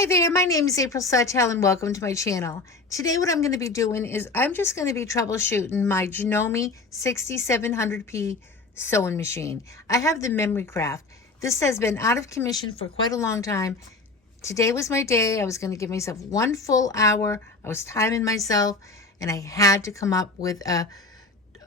Hi there, my name is April Sawtelle and welcome to my channel. Today what I'm going to be doing is I'm just going to be troubleshooting my Janome 6700P sewing machine. I have the Memory Craft. This has been out of commission for quite a long time. Today was my day. I was going to give myself 1 full hour. I was timing myself and I had to come up with a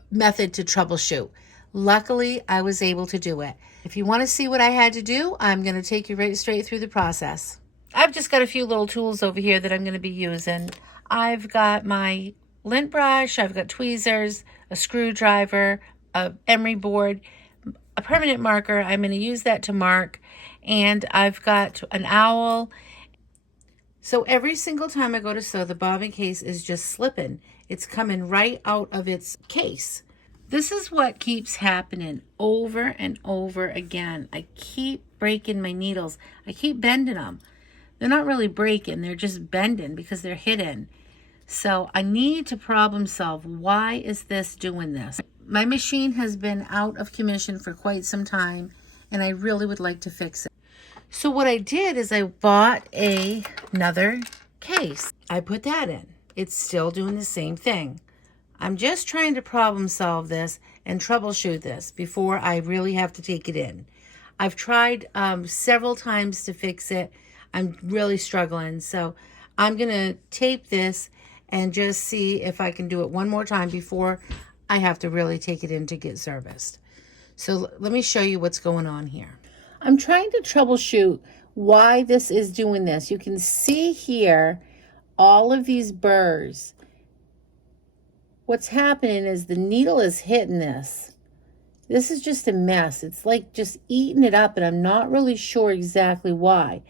method to troubleshoot. Luckily, I was able to do it. If you want to see what I had to do, I'm going to take you right straight through the process. I've just got a few little tools over here that I'm going to be using. I've got my lint brush, I've got tweezers, a screwdriver, a emery board, a permanent marker. I'm going to use that to mark, and I've got an owl. So every single time I go to sew, the bobbin case is just slipping. It's coming right out of its case. This is what keeps happening over and over again. I keep breaking my needles. I keep bending them. They're not really breaking, they're just bending because they're hidden. So I need to problem solve. Why is this doing this? My machine has been out of commission for quite some time, and I really would like to fix it. So what I did is I bought another case. I put that in. It's still doing the same thing. I'm just trying to problem solve this and troubleshoot this before I really have to take it in. I've tried several times to fix it. I'm really struggling, so I'm gonna tape this and just see if I can do it one more time before I have to really take it in to get serviced. So let me show you what's going on here. I'm trying to troubleshoot why this is doing this. You can see here all of these burrs. What's happening is the needle is hitting this. This is just a mess. It's like just eating it up, and I'm not really sure exactly why.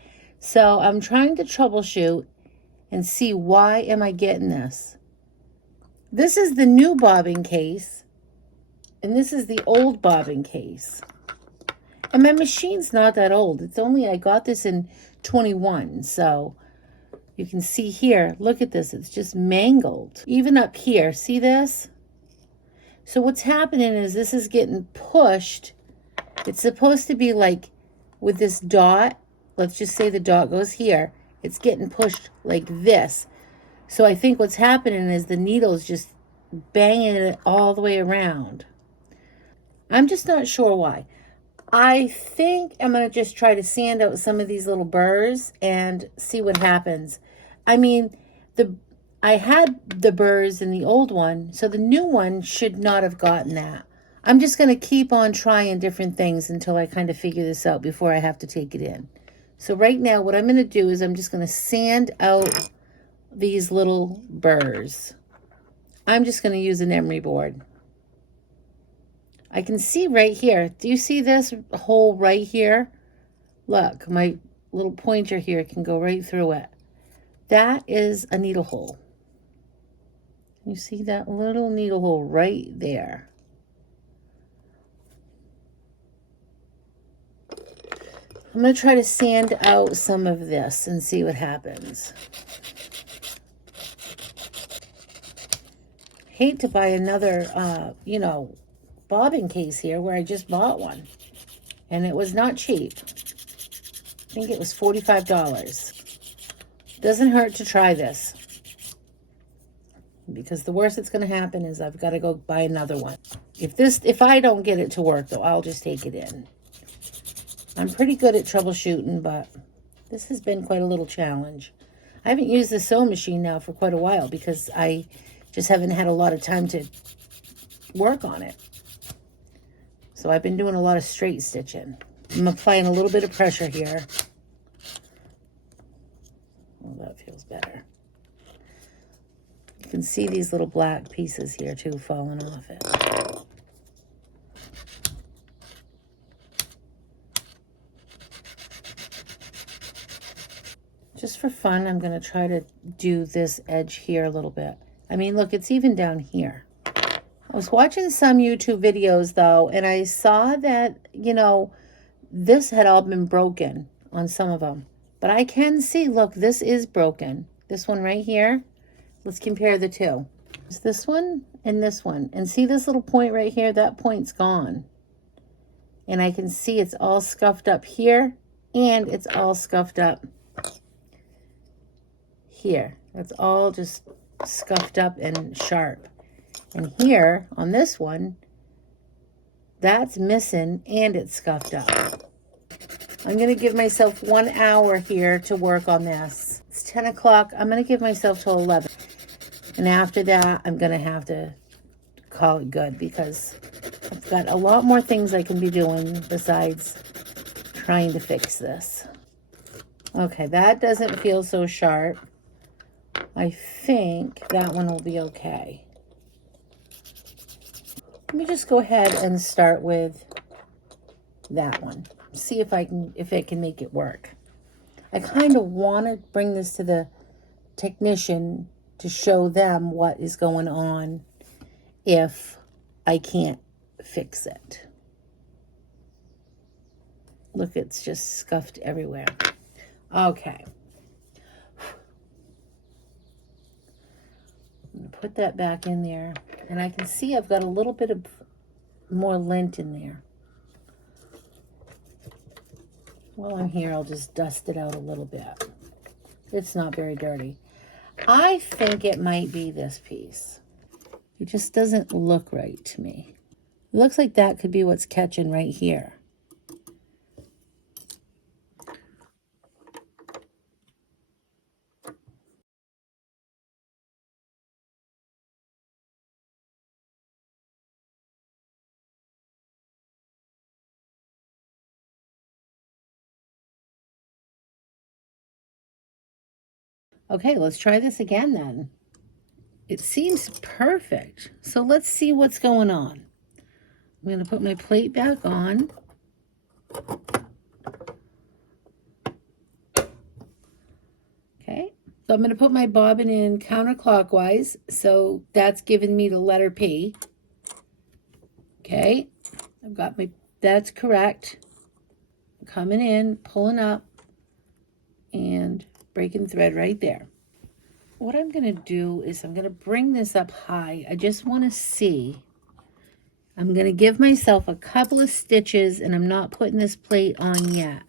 So I'm trying to troubleshoot and see why am I getting this. This is the new bobbin case, and this is the old bobbin case. And my machine's not that old. It's only, I got this in 21, so you can see here, look at this, it's just mangled. Even up here, see this? So what's happening is this is getting pushed. It's supposed to be like with this dot. Let's just say the dot goes here. It's getting pushed like this. So I think what's happening is the needle's just banging it all the way around. I'm just not sure why. I think I'm going to just try to sand out some of these little burrs and see what happens. I mean, I had the burrs in the old one, so the new one should not have gotten that. I'm just going to keep on trying different things until I kind of figure this out before I have to take it in. So right now, what I'm going to do is I'm just going to sand out these little burrs. I'm just going to use an emery board. I can see right here. Do you see this hole right here? Look, my little pointer here can go right through it. That is a needle hole. You see that little needle hole right there? I'm going to try to sand out some of this and see what happens. Hate to buy another, bobbin case here where I just bought one. And it was not cheap. I think it was $45. Doesn't hurt to try this. Because the worst that's going to happen is I've got to go buy another one. If I don't get it to work, though, I'll just take it in. I'm pretty good at troubleshooting, but this has been quite a little challenge. I haven't used the sewing machine now for quite a while because I just haven't had a lot of time to work on it. So I've been doing a lot of straight stitching. I'm applying a little bit of pressure here. Oh, that feels better. You can see these little black pieces here too falling off it. Just for fun, I'm going to try to do this edge here a little bit. I mean, look, it's even down here. I was watching some YouTube videos, though, and I saw that, this had all been broken on some of them. But I can see, look, this is broken. This one right here. Let's compare the two. It's this one and this one. And see this little point right here? That point's gone. And I can see it's all scuffed up here, and it's all scuffed up here. That's all just scuffed up and sharp. And here on this one, that's missing and it's scuffed up. I'm going to give myself 1 hour here to work on this. It's 10 o'clock. I'm going to give myself till 11. And after that, I'm going to have to call it good because I've got a lot more things I can be doing besides trying to fix this. Okay, that doesn't feel so sharp. I think that one will be okay. Let me just go ahead and start with that one. See if it can make it work. I kind of want to bring this to the technician to show them what is going on if I can't fix it. Look, it's just scuffed everywhere. Okay. I'm going to put that back in there. And I can see I've got a little bit of more lint in there. While I'm here, I'll just dust it out a little bit. It's not very dirty. I think it might be this piece. It just doesn't look right to me. It looks like that could be what's catching right here. Okay, let's try this again then. It seems perfect. So let's see what's going on. I'm going to put my plate back on. Okay, so I'm going to put my bobbin in counterclockwise. So that's giving me the letter P. Okay, I've got that's correct. Coming in, pulling up, and breaking thread right there. What I'm going to do is I'm going to bring this up high. I just want to see. I'm going to give myself a couple of stitches, and I'm not putting this plate on yet.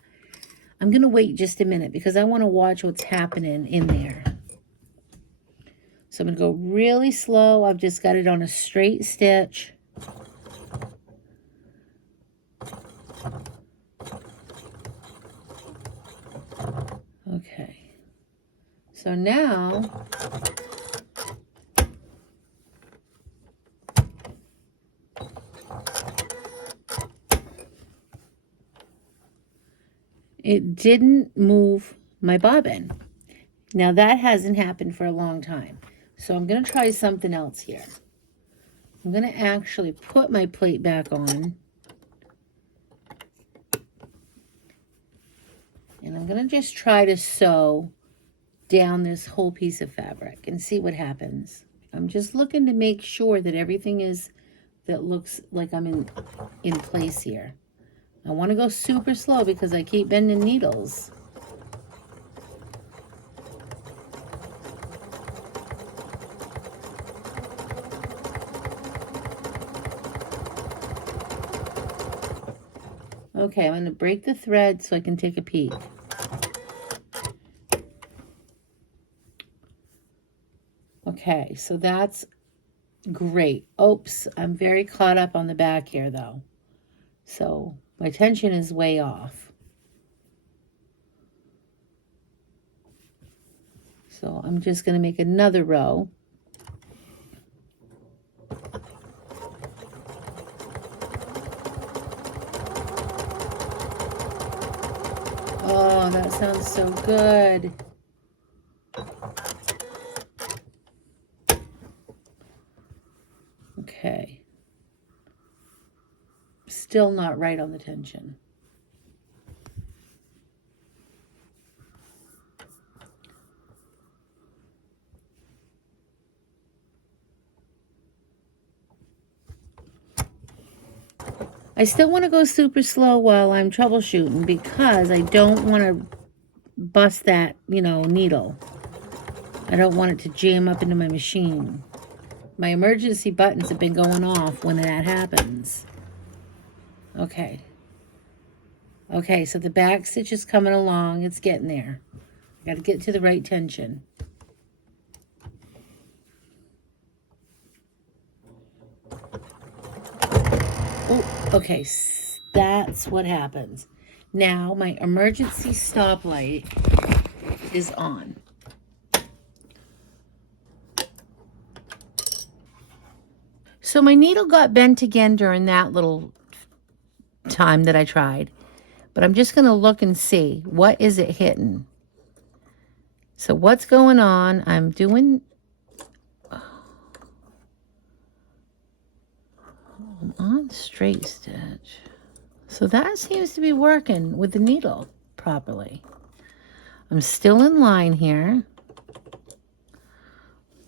I'm going to wait just a minute because I want to watch what's happening in there. So I'm going to go really slow. I've just got it on a straight stitch. Okay. So now, it didn't move my bobbin. Now that hasn't happened for a long time. So I'm going to try something else here. I'm going to actually put my plate back on. And I'm going to just try to sew down this whole piece of fabric and see what happens. I'm just looking to make sure that everything that looks like I'm in place here. I want to go super slow because I keep bending needles. Okay, I'm going to break the thread so I can take a peek. Okay, so that's great. Oops, I'm very caught up on the back here though. So my tension is way off. So I'm just going to make another row. Oh, that sounds so good. Okay. Still not right on the tension. I still want to go super slow while I'm troubleshooting because I don't want to bust that, needle. I don't want it to jam up into my machine. My emergency buttons have been going off when that happens. Okay. Okay, so the back stitch is coming along. It's getting there. I got to get to the right tension. Okay, that's what happens. Now my emergency stoplight is on. So my needle got bent again during that little time that I tried. But I'm just going to look and see, what is it hitting? So what's going on? I'm doing... I'm on straight stitch. So that seems to be working with the needle properly. I'm still in line here.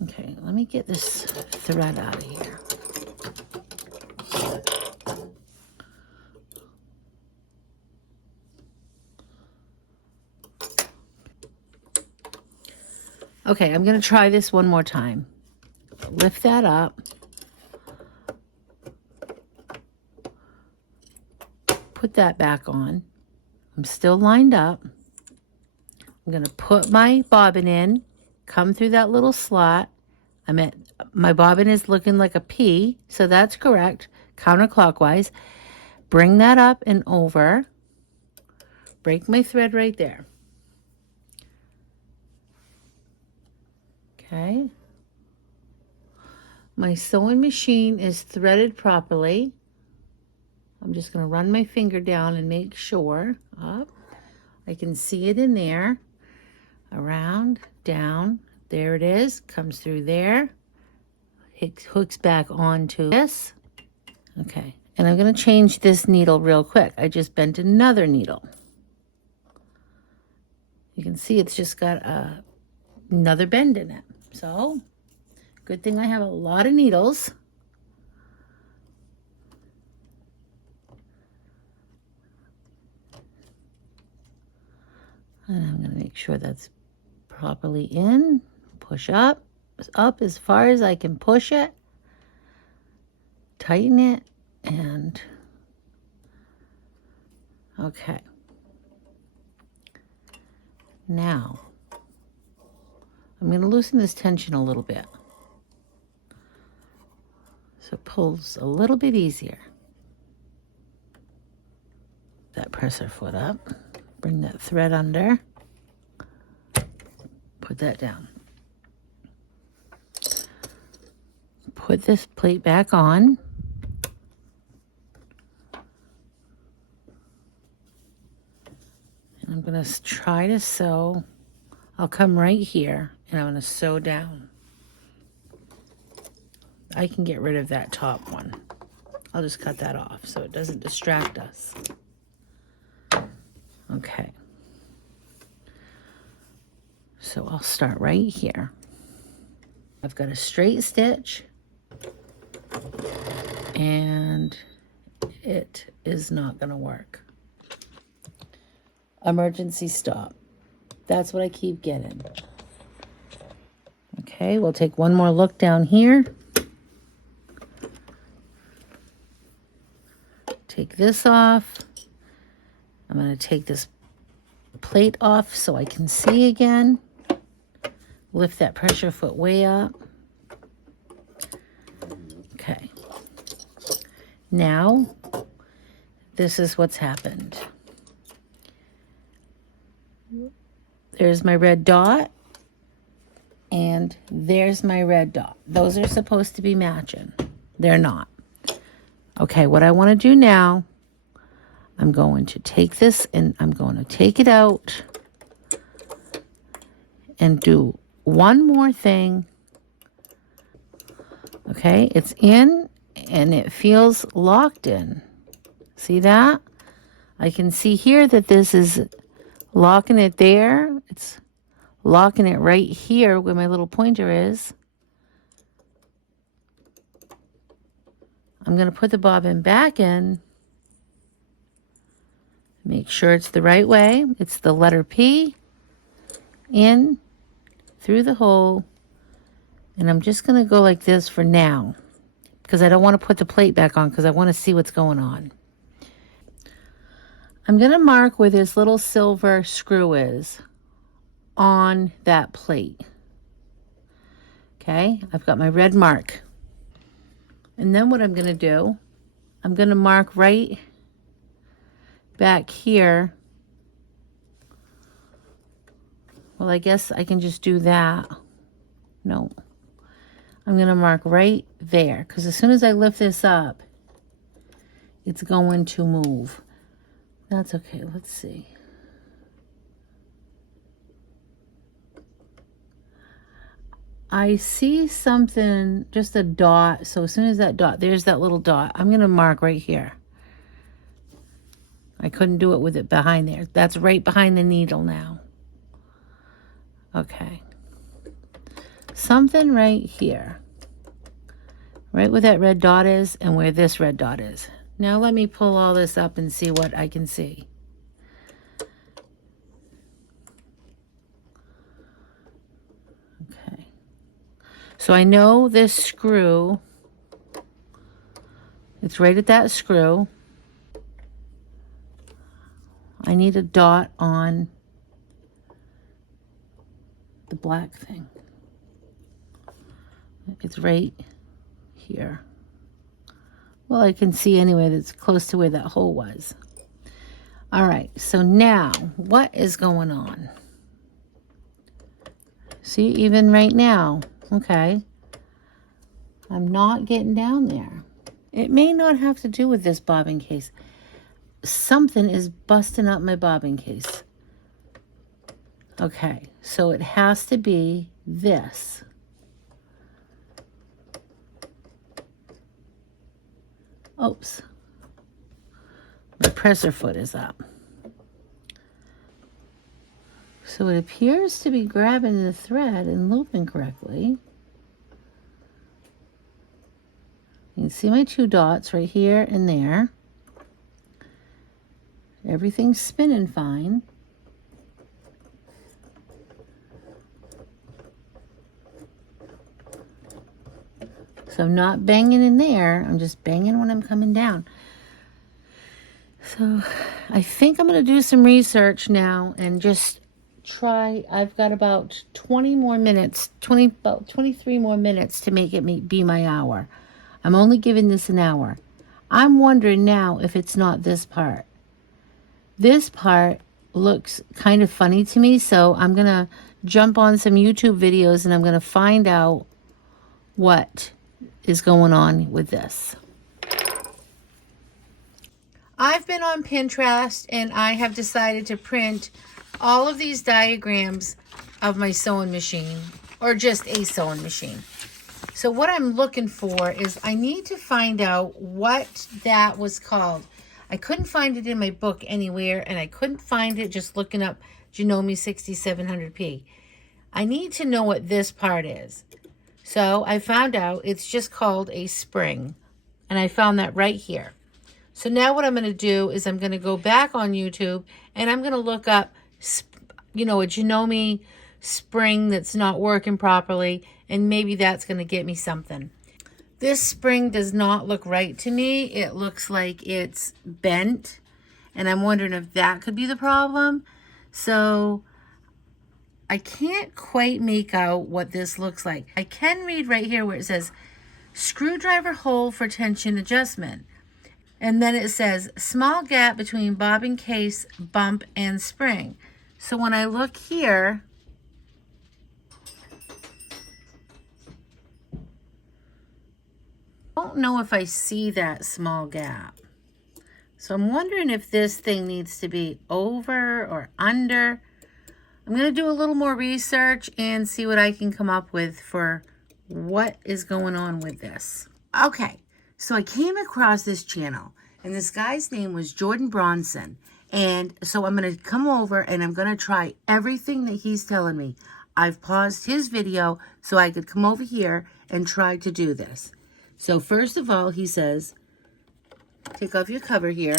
Okay, let me get this thread out of here. Okay, I'm going to try this one more time. Lift that up. Put that back on. I'm still lined up. I'm going to put my bobbin in, come through that little slot. My bobbin is looking like a P, so that's correct, counterclockwise. Bring that up and over. Break my thread right there. Okay. My sewing machine is threaded properly. I'm just going to run my finger down and make sure. Up. I can see it in there. Around, down. There it is. Comes through there. Hooks back onto this. Okay. And I'm going to change this needle real quick. I just bent another needle. You can see it's just got another bend in it. So, good thing I have a lot of needles. And I'm going to make sure that's properly in. Push up as far as I can push it. Tighten it, and okay. Now, I'm going to loosen this tension a little bit. So it pulls a little bit easier. That presser foot up. Bring that thread under. Put that down. Put this plate back on. And I'm going to try to sew. I'll come right here and I'm going to sew down. I can get rid of that top one. I'll just cut that off so it doesn't distract us. Okay. So I'll start right here. I've got a straight stitch and it is not going to work. Emergency stop. That's what I keep getting. Okay, we'll take one more look down here. Take this off. I'm going to take this plate off so I can see again. Lift that pressure foot way up. Okay. Now, this is what's happened. There's my red dot. And there's my red dot. Those are supposed to be matching. They're not. Okay, what I want to do now, I'm going to take this and I'm going to take it out and do one more thing. Okay, it's in and it feels locked in. See that? I can see here that this is locking it there. It's locking it right here where my little pointer is. I'm going to put the bobbin back in. Make sure it's the right way. It's the letter P. In, through the hole. And I'm just going to go like this for now. Because I don't want to put the plate back on because I want to see what's going on. I'm going to mark where this little silver screw is on that plate. Okay, I've got my red mark. And then what I'm going to do, I'm going to mark right back here. Well, I guess I can just do that. No. I'm going to mark right there, because as soon as I lift this up, it's going to move. That's okay. Let's see. I see something, just a dot. So as soon as that dot, there's that little dot, I'm going to mark right here. I couldn't do it with it behind there. That's right behind the needle now. Okay. Something right here. Right where that red dot is and where this red dot is. Now let me pull all this up and see what I can see. Okay. So I know this screw, it's right at that screw. I need a dot on the black thing. It's right here. Well, I can see anyway that's close to where that hole was. All right, so now what is going on? See, even right now, okay, I'm not getting down there. It may not have to do with this bobbin case. Something is busting up my bobbin case. Okay, so it has to be this. Oops. My presser foot is up. So it appears to be grabbing the thread and looping correctly. You can see my two dots right here and there. Everything's spinning fine. So I'm not banging in there. I'm just banging when I'm coming down. So I think I'm going to do some research now and just try. I've got about 20 more minutes, about 23 more minutes to make it be my hour. I'm only giving this an hour. I'm wondering now if it's not this part. This part looks kind of funny to me, so I'm going to jump on some YouTube videos and I'm going to find out what is going on with this. I've been on Pinterest and I have decided to print all of these diagrams of my sewing machine, or just a sewing machine. So what I'm looking for is I need to find out what that was called. I couldn't find it in my book anywhere, and I couldn't find it just looking up Janome 6700P. I need to know what this part is. So I found out it's just called a spring, and I found that right here. So now what I'm going to do is I'm going to go back on YouTube and I'm going to look up, a Janome spring that's not working properly, and maybe that's going to get me something. This spring does not look right to me. It looks like it's bent, and I'm wondering if that could be the problem. So I can't quite make out what this looks like. I can read right here where it says screwdriver hole for tension adjustment. And then it says small gap between bobbin case, bump, and spring. So when I look here, I don't know if I see that small gap. So I'm wondering if this thing needs to be over or under. I'm going to do a little more research and see what I can come up with for what is going on with this. Okay, so I came across this channel, and this guy's name was Jordan Bronson. And so I'm going to come over and I'm going to try everything that he's telling me. I've paused his video so I could come over here and try to do this. So first of all, he says, take off your cover here.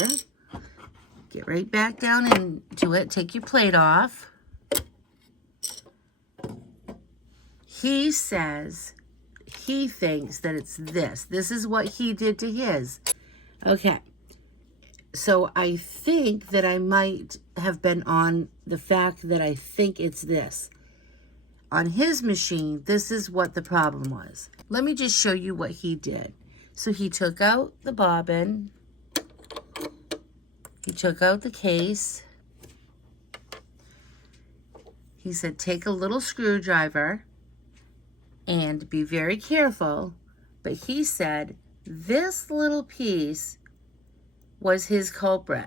Get right back down into it. Take your plate off. He says he thinks that it's this. This is what he did to his. Okay. So I think that I might have been on the fact that I think it's this. On his machine, this is what the problem was. Let me just show you what he did. So he took out the bobbin, He took out the case. He said, take a little screwdriver and be very careful. But he said this little piece was his culprit.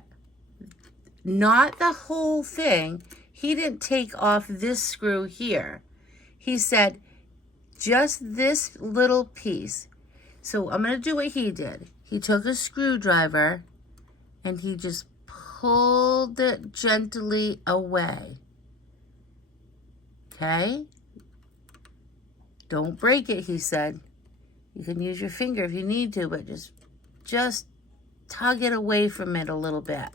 Not the whole thing. He didn't take off this screw here. He said just this little piece. So I'm going to do what he did. He took a screwdriver and he just pulled it gently away. Okay? Don't break it, he said. You can use your finger if you need to, but just tug it away from it a little bit.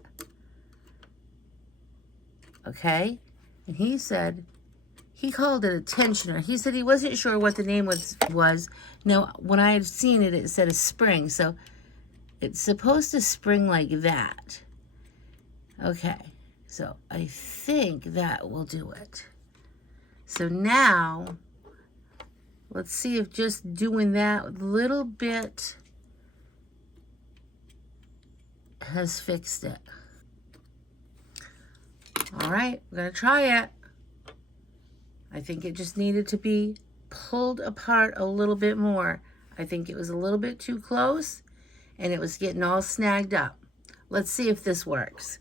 Okay? And he said, he called it a tensioner. He said he wasn't sure what the name was. Now, when I had seen it, it said a spring. So it's supposed to spring like that. Okay. So I think that will do it. So now, let's see if just doing that little bit has fixed it. All right, we're going to try it. I think it just needed to be pulled apart a little bit more. I think it was a little bit too close and it was getting all snagged up. Let's see if this works.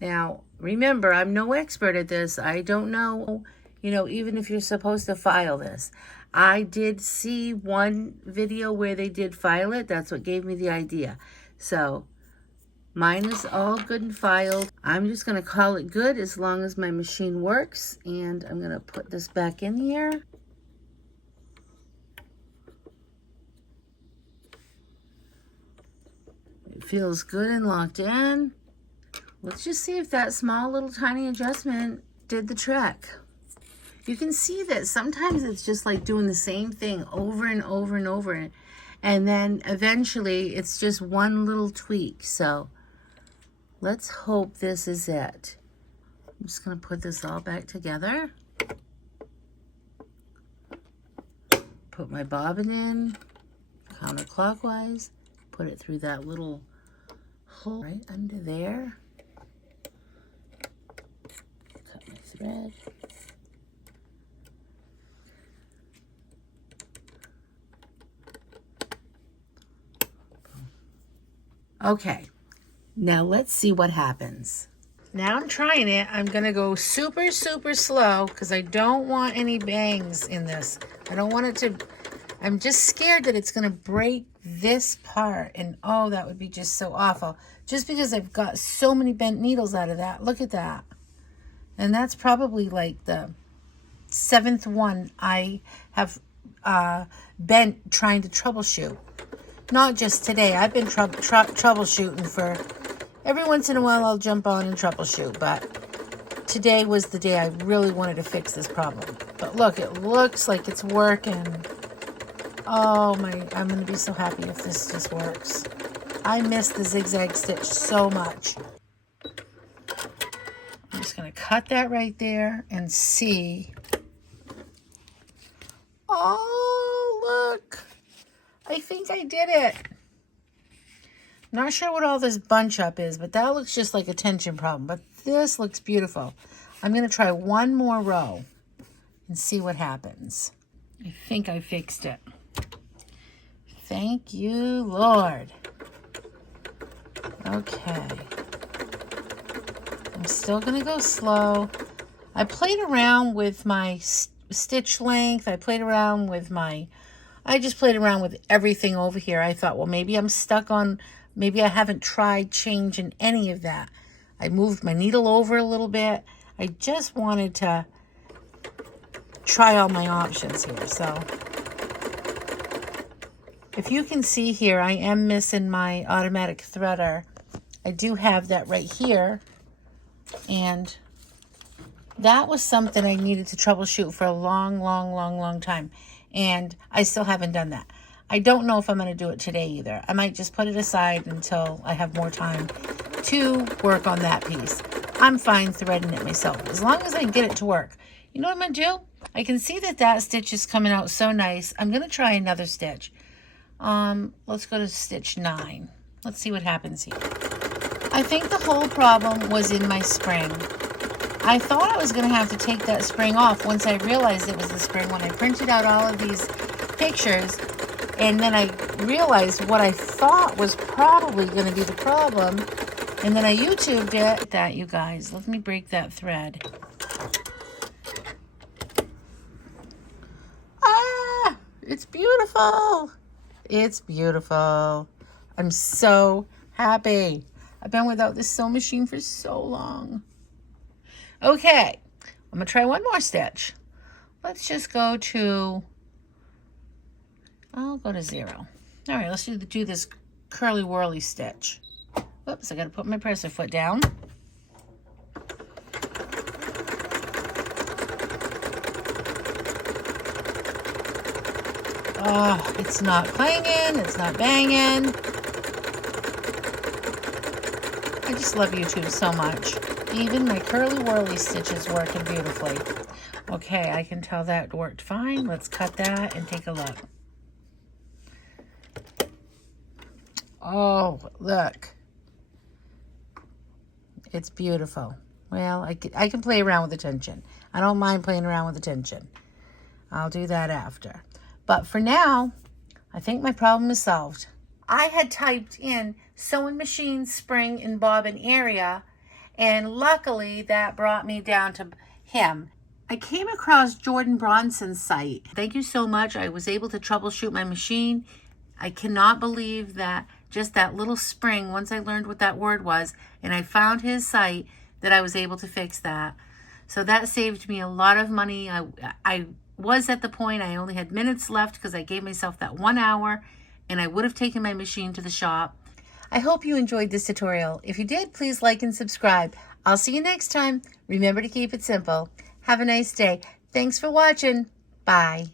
Now, remember, I'm no expert at this. I don't know, even if you're supposed to file this. I did see one video where they did file it. That's what gave me the idea. So mine is all good and filed. I'm just going to call it good as long as my machine works. And I'm going to put this back in here. It feels good and locked in. Let's just see if that small little tiny adjustment did the trick. You can see that sometimes it's just like doing the same thing over and over and over. And then eventually it's just one little tweak. So let's hope this is it. I'm just going to put this all back together. Put my bobbin in counterclockwise. Put it through that little hole right under there. Cut my thread. Okay, now let's see what happens. Now I'm trying it. I'm going to go super, super slow because I don't want any bangs in this. I don't want it to, I'm just scared that it's going to break this part. And oh, that would be just so awful. Just because I've got so many bent needles out of that. Look at that. And that's probably like the 7th one I have bent trying to troubleshoot. Not just today. I've been troubleshooting for, every once in a while I'll jump on and troubleshoot, but today was the day I really wanted to fix this problem. But look, it looks like it's working. Oh my, I'm going to be so happy if this just works. I miss the zigzag stitch so much. I'm just going to cut that right there and see. Oh, look. I think I did it. Not sure what all this bunch up is, but that looks just like a tension problem. But this looks beautiful. I'm going to try one more row and see what happens. I think I fixed it. Thank you, Lord. Okay. I'm still going to go slow. I played around with my stitch length. I played around with I just played around with everything over here. I thought, well, maybe I'm stuck on, maybe I haven't tried changing any of that. I moved my needle over a little bit. I just wanted to try all my options here. So if you can see here, I am missing my automatic threader. I do have that right here. And that was something I needed to troubleshoot for a long time. And I still haven't done that. I don't know if I'm going to do it today either. I might just put it aside until I have more time to work on that piece. I'm fine threading it myself, as long as I get it to work. You know what I'm going to do? I can see that that stitch is coming out so nice. I'm going to try another stitch. Let's go to stitch 9. Let's see what happens here. I think the whole problem was in my spring. I thought I was going to have to take that spring off once I realized it was the spring when I printed out all of these pictures, and then I realized what I thought was probably going to be the problem, and then I YouTubed it. That, you guys, let me break that thread. Ah, it's beautiful. It's beautiful. I'm so happy. I've been without this sewing machine for so long. Okay, I'm going to try one more stitch. Let's just go to, I'll go to 0. All right, let's do this curly whirly stitch. Whoops, I got to put my presser foot down. Oh, it's not clanging, it's not banging. I just love YouTube so much. Even my curly whirly stitches working beautifully. Okay, I can tell that worked fine. Let's cut that and take a look. Oh, look. It's beautiful. Well, I can play around with the tension. I don't mind playing around with the tension. I'll do that after. But for now, I think my problem is solved. I had typed in sewing machine, spring, and bobbin area, and luckily that brought me down to him. I came across Jordan Bronson's site. Thank you so much. I was able to troubleshoot my machine. I cannot believe that just that little spring, once I learned what that word was, and I found his site, that I was able to fix that. So that saved me a lot of money. I was at the point I only had minutes left because I gave myself that 1 hour, and I would have taken my machine to the shop. I hope you enjoyed this tutorial. If you did, please like and subscribe. I'll see you next time. Remember to keep it simple. Have a nice day. Thanks for watching. Bye.